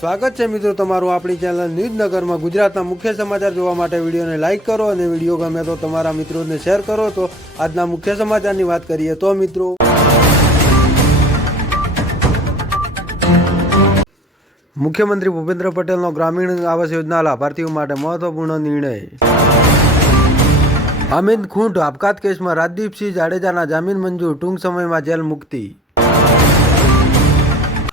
સ્વાગત છે મિત્રો તમારું આપણી ચેનલ ન્યૂઝનગરમાં। ગુજરાતના મુખ્ય સમાચાર જોવા માટે વિડીયોને લાઇક કરો અને વિડીયો ગમે તો તમારા મિત્રોને શેર કરો। તો આજના મુખ્ય સમાચારની વાત કરીએ તો મિત્રો મુખ્યમંત્રી ભૂપેન્દ્ર પટેલનો ગ્રામીણ આવાસ યોજના લાભાર્થીઓ માટે મહત્વપૂર્ણ નિર્ણય। હામિદ ખૂંટ આપઘાત કેસમાં રાજદીપસિંહ જાડેજાના જામીન મંજૂર, ટૂંક સમયમાં જેલ મુક્તિ।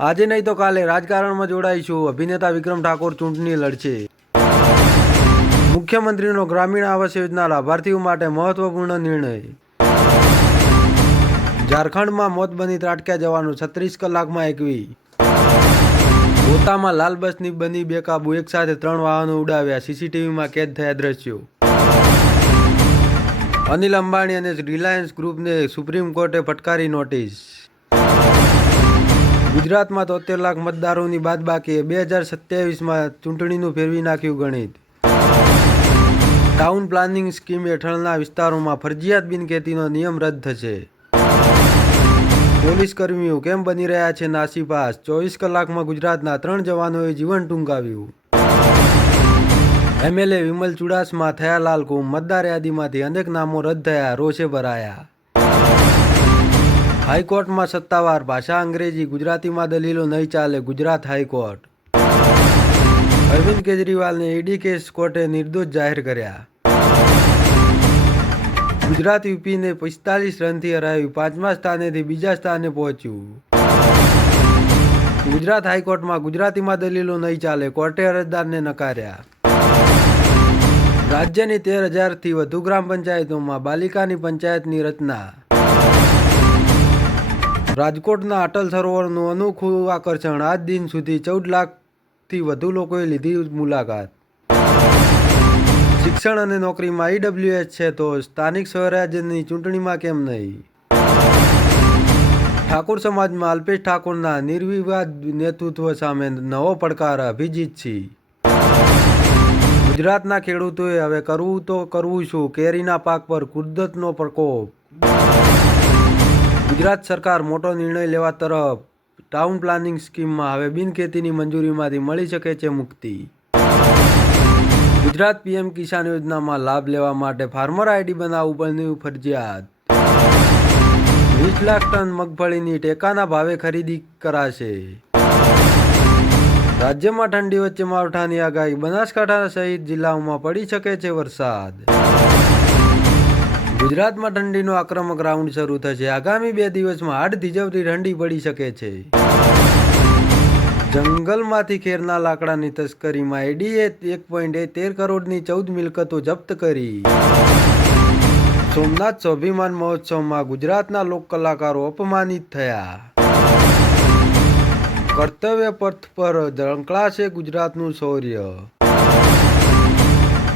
આજે નહીં તો કાલે રાજકારણમાં જોડાઈશું, અભિનેતા વિક્રમ ઠાકોર ચૂંટણી લડશે। મુખ્યમંત્રીનો ગ્રામીણ આવાસ યોજના લાભાર્થીઓ માટે મહત્વપૂર્ણ નિર્ણય। ઝારખંડમાં મોત બની ત્રાટક્યા જવાનો 36 કલાકમાં 21। ગોતામાં લાલ બસની બની બેકાબુ, એક સાથે 3 વાહનો ઉડાવ્યા, સીસીટીવીમાં કેદ થયા દ્રશ્યો। અનિલ અંબાણી અને રિલાયન્સ ગ્રુપને સુપ્રીમ કોર્ટે ફટકારી નોટિસ। ગુજરાતમાં 73 લાખ મતદારોની બાદબાકી, 2027માં ચૂંટણીનું ફેરવી નાખ્યું ગણિત। ટાઉન પ્લાનિંગ સ્કીમ હેઠળના વિસ્તારોમાં ફરજિયાત બિનખેતીનો નિયમ રદ થશે। પોલીસ કર્મીઓ કેમ બની રહ્યા છે નાસીપાસ, 24 કલાકમાં ગુજરાતના 3 જવાનોએ જીવન ટૂંકાવ્યું। એમએલએ વિમલ ચુડાસમા થયા લાલકુમ, મતદાર યાદીમાંથી અનેક નામો રદ થયા, રોષે ભરાયા। હાઈકોર્ટમાં સત્તાવાર ભાષા અંગ્રેજી, ગુજરાતીમાં દલીલો નહીં ચાલે, ગુજરાત હાઈકોર્ટ। અરવિંદ કેજરીવાલને ઈડી કેસ કોર્ટે નિર્દોષ જાહેર કર્યા। ગુજરાત યુપીને 45 રનથી હરાવ્યું, 5મા સ્થાનેથી 2જા સ્થાને પહોંચ્યું। ગુજરાત હાઈકોર્ટમાં ગુજરાતીમાં દલીલો નહીં ચાલે, કોર્ટે અરજદારને નકાર્યા। રાજ્યની 13,000થી વધુ ગ્રામ પંચાયતોમાં બાલિકાની પંચાયતની રચના। રાજકોટના અટલ સરોવરનું અનોખું આકર્ષણ, આજ દિન સુધી 14 લાખથી વધુ લોકોએ લીધી મુલાકાત। શિક્ષણ અને નોકરીમાં ઈડબ્લ્યુએસ છે તો સ્થાનિક સ્વરાજ્યની ચૂંટણીમાં કેમ નહીં? ઠાકોર સમાજમાં અલ્પેશ ઠાકોરના નિર્વિવાદ નેતૃત્વ સામે નવો પડકાર, અભિજીતસિંહ। ગુજરાતના ખેડૂતોએ હવે કરવું તો કરવું શું, કેરીના પાક પર કુદરતનો પ્રકોપ। ગુજરાત સરકાર મોટો નિર્ણય લેવા તરફ, ટાઉન પ્લાનિંગ સ્કીમમાં હવે બિનખેતીની મંજૂરીમાંથી મળી શકે છે મુક્તિ। ગુજરાત પીએમ કિસાન યોજનામાં લાભ લેવા માટે ફાર્મર આઈડી બનાવવું બન્યું ફરજિયાત। 20 લાખ ટન મગફળીની ટેકાના ભાવે ખરીદી કરાશે। રાજ્યમાં ઠંડી વચ્ચે માવઠાની આગાહી, બનાસકાંઠા સહિત જિલ્લાઓમાં પડી શકે છે વરસાદ। ગુજરાતમાં ઠંડીનો આક્રમક રાઉન્ડ શરૂ થશે, આગામી 2 દિવસમાં હાડ થીજવતી ઠંડી પડી શકે છે। જંગલમાંથી ખેરના લાકડાની તસ્કરીમાં ઈડીએ 1.13 કરોડની 14 મિલકતો જપ્ત કરી। સોમનાથ સ્વાભિમાન મહોત્સવમાં ગુજરાતના લોક કલાકારો અપમાનિત થયા। કર્તવ્ય પથ પર ઝંખલાશે ગુજરાતનું શૌર્ય।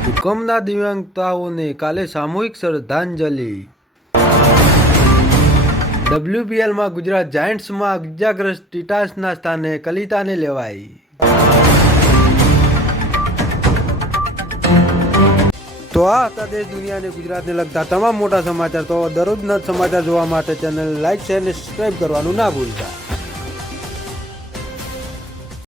હુકમના દિવ્યાંગતાઓને કાલે સામૂહિક શ્રદ્ધાંજલિ। WPLમાં ગુજરાત જાયન્ટ્સમાં ઇજાગ્રસ્ત ટીટાસના સ્થાને કલિતાને લેવાઈ। તો આ હતા દેશ દુનિયા અને ગુજરાતને લગતા તમામ મોટા સમાચાર। તો દરરોજના સમાચાર જોવા માટે ચેનલ લાઈક, શેર અને સબસ્ક્રાઈબ કરવાનું ના ભૂલતા।